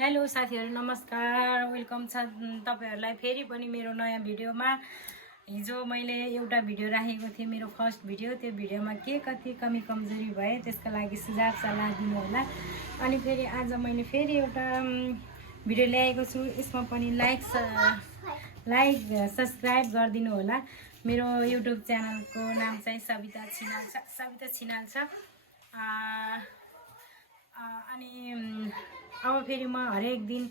Hello साथीहरु नमस्कार welcome छ तपाईहरुलाई फेरि पनि मेरो नयाँ भिडियोमा। हिजो मैले एउटा भिडियो राखेको थिएँ, मेरो फर्स्ट भिडियो। त्यो भिडियोमा के कति कमी कमजोरी भए त्यसका लागि सुझाव सल्लाह दिनु होला। अनि फेरि आज मैले फेरि एउटा भिडियो ल्याएको छु। यसमा पनि लाइक सब्स्क्राइब गरिदिनु होला। मेरो युट्युब च्यानलको नाम चाहिँ सविता छिनाल छ। अनि अब फेरि म हरेक दिन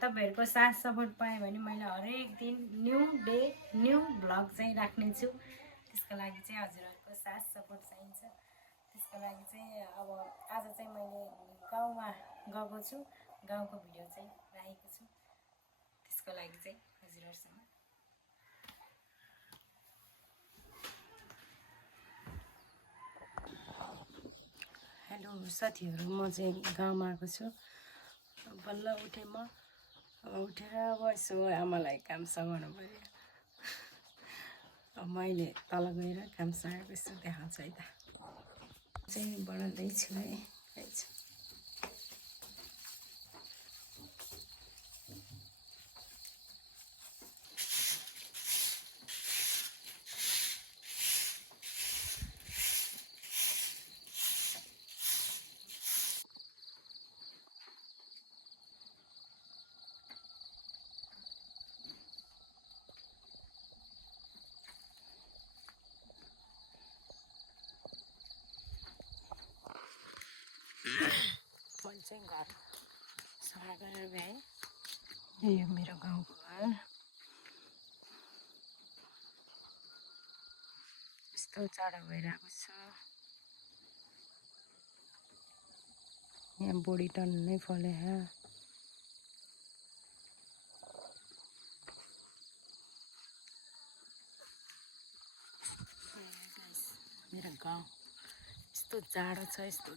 तपाईहरुको साथ सपोर्ट पाएँ भने मैले हरेक दिन न्यू डे न्यू भ्लग चाहिँ राख्ने छु। त्यसको लागि चाहिँ हजुरहरुको साथ सपोर्ट चाहिन्छ। त्यसको लागि चाहिँ अब आज चाहिँ मैले गाउँमा गएको छु, गाउँको भिडियो चाहिँ राखेको छु। त्यसको लागि चाहिँ हजुरहरुसँग हेलो साथीहरु, म चाहिँ गाउँमा आएको छु। बल्ल उठे म। अब उठेर अब यसो आमालाई काम सघाउनु पर्यो। अब मैले तल गएर काम सघाएको यसो देखाउँछु है त। चाहिँ बनाउँदैछु है। मैले चाहिँ घर सफा गरेर भ्याएँ। यो मेरो गाउँको घर। यस्तो जाडो भइरहेको छ। यहाँ बोडी टन्नै फल्यो। मेरो गाउँ यस्तो जाडो छ कि यस्तो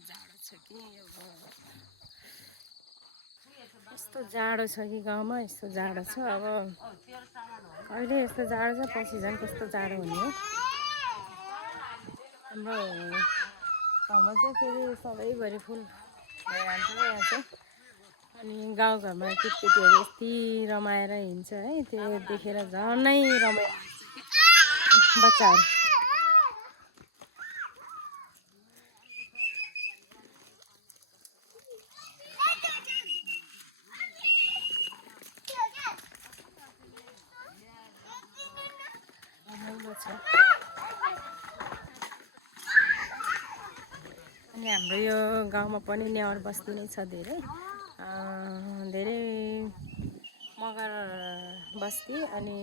जाडो छ कि गाउँमा यस्तो जाडो छ। अब अहिले यस्तो जाडो छ, पछि झन् कस्तो जाडो हुने हो। हाम्रो गाउँमा चाहिँ फेरि सधैँभरि फुल भइरहन्छ यहाँ चाहिँ। अनि गाउँघरमा केटीकेटीहरू यति रमाएर हिँड्छ है, त्यो देखेर झनै रमाइलो बच्चाहरू। अनि हाम्रो यो गाउँमा पनि नेवार बस्ती नै छ धेरै मगर बस्ती। अनि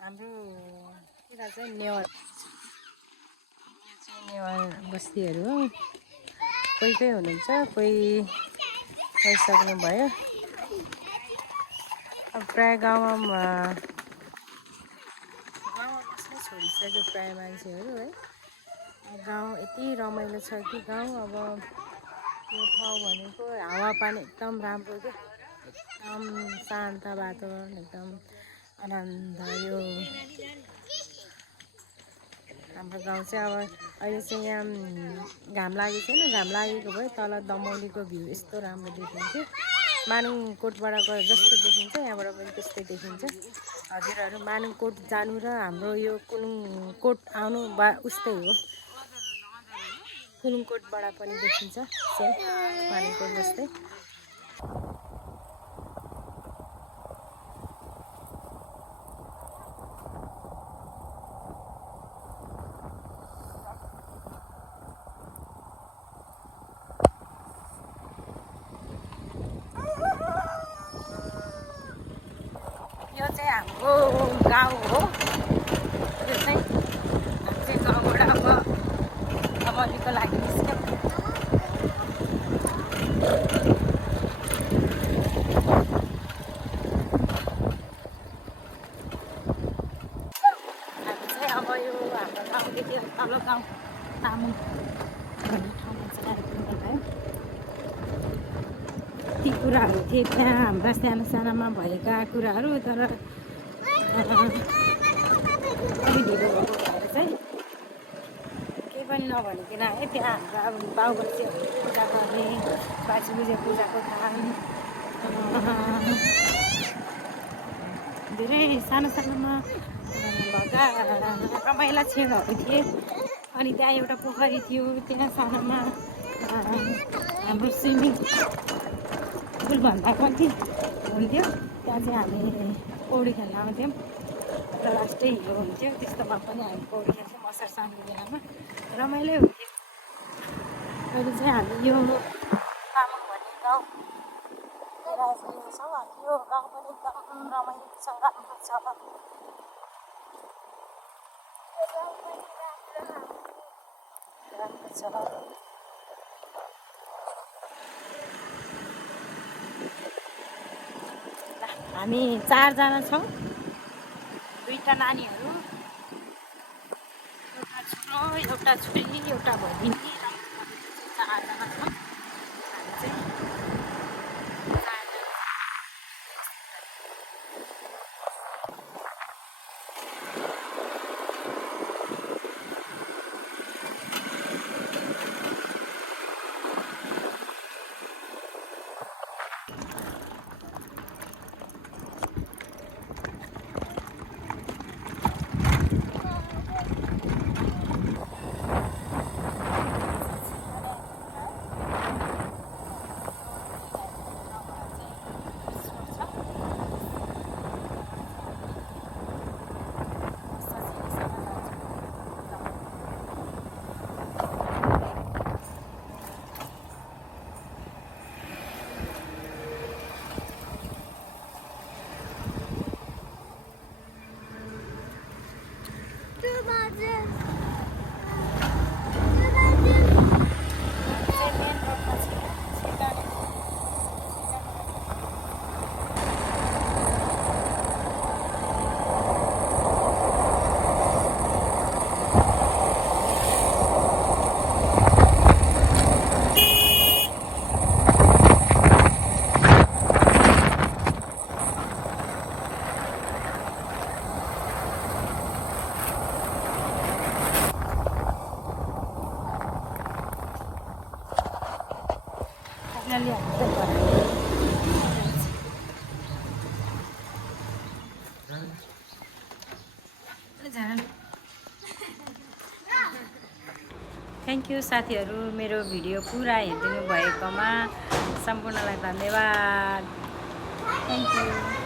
हाम्रो यता चाहिँ नेवार बस्तीहरू हो। कोही कोही हुनुहुन्छ, कोही गइसक्नु भयो। अब प्राय गाउँमा बस्न छोडिसक्यो प्राय मान्छेहरू है। गाउँ यति रमाइलो छ कि गाउँ। अब यो ठाउँ भनेको हावापानी एकदम राम्रो क्या, एकदम शान्त वातावरण, एकदम आनन्द। यो हाम्रो गाउँ चाहिँ अब अहिले चाहिँ यहाँ घाम लागेको छैन, घाम लागेको भए तल दमौलीको भ्यू यस्तो राम्रो देखिन्थ्यो। मानुङकोटबाट गयो जस्तो देखिन्छ, यहाँबाट पनि त्यस्तै देखिन्छ। हजुरहरू मानुङकोट जानु र हाम्रो यो कुनुङकोट आउनु उस्तै हो। कुनुङकोटबाट पनि देखिन्छ सेम मानुङकोट जस्तै। यो चाहिँ हाम्रो गाउँ हो। यो चाहिँ गाउँबाट अब दमौलीको लागि निस्क्यौँ। हामी चाहिँ अब यो हाम्रो गाउँदेखि तल्लो गाउँ तामुङ भन्ने ठाउँमा चाहिँ आइपुग्नु भयो। ती कुराहरू थिए त्यहाँ हाम्रा सानामा भएका कुराहरू, तर अलि ढिलो भएको भएर चाहिँ केही पनि पनि नभनिकन है त्यहाँ हाम्रो अब बाबुबजेहरू पूजा गर्ने बाजेबोजे पूजाको काम धेरै सानो सानोमा भएका रमाइला छेउहरू थिए। अनि त्यहाँ एउटा पोखरी थियो, त्यहाँ सानोमा हाम्रो स्विमिङ पुलभन्दा पनि हुन्थ्यो। त्यहाँ चाहिँ हामी पौडी खेल्न आउँथ्यौँ र लास्टै हिलो हुन्थ्यो, त्यस्तोमा पनि हामी पौडी खेल्थ्यौँ असार साउनको बेलामा, रमाइलो हुन्थ्यो। अहिले चाहिँ हामी यो तामाङ भन्ने गाउँ आइसकेको छौँ। यो गाउँ पनि एकदम रमाइलो छ, राम्रो छ। राम्रो छ। हामी 4 जना छौँ, 2टा नानीहरू, एउटा छोरो एउटा छोरी एउटा बहिनी, 4 जना छौँ हामी चाहिँ। थ्याङ्क यू साथीहरू, मेरो भिडियो पुरा हेरिदिनु भएकोमा सम्पूर्णलाई धन्यवाद। Thank you.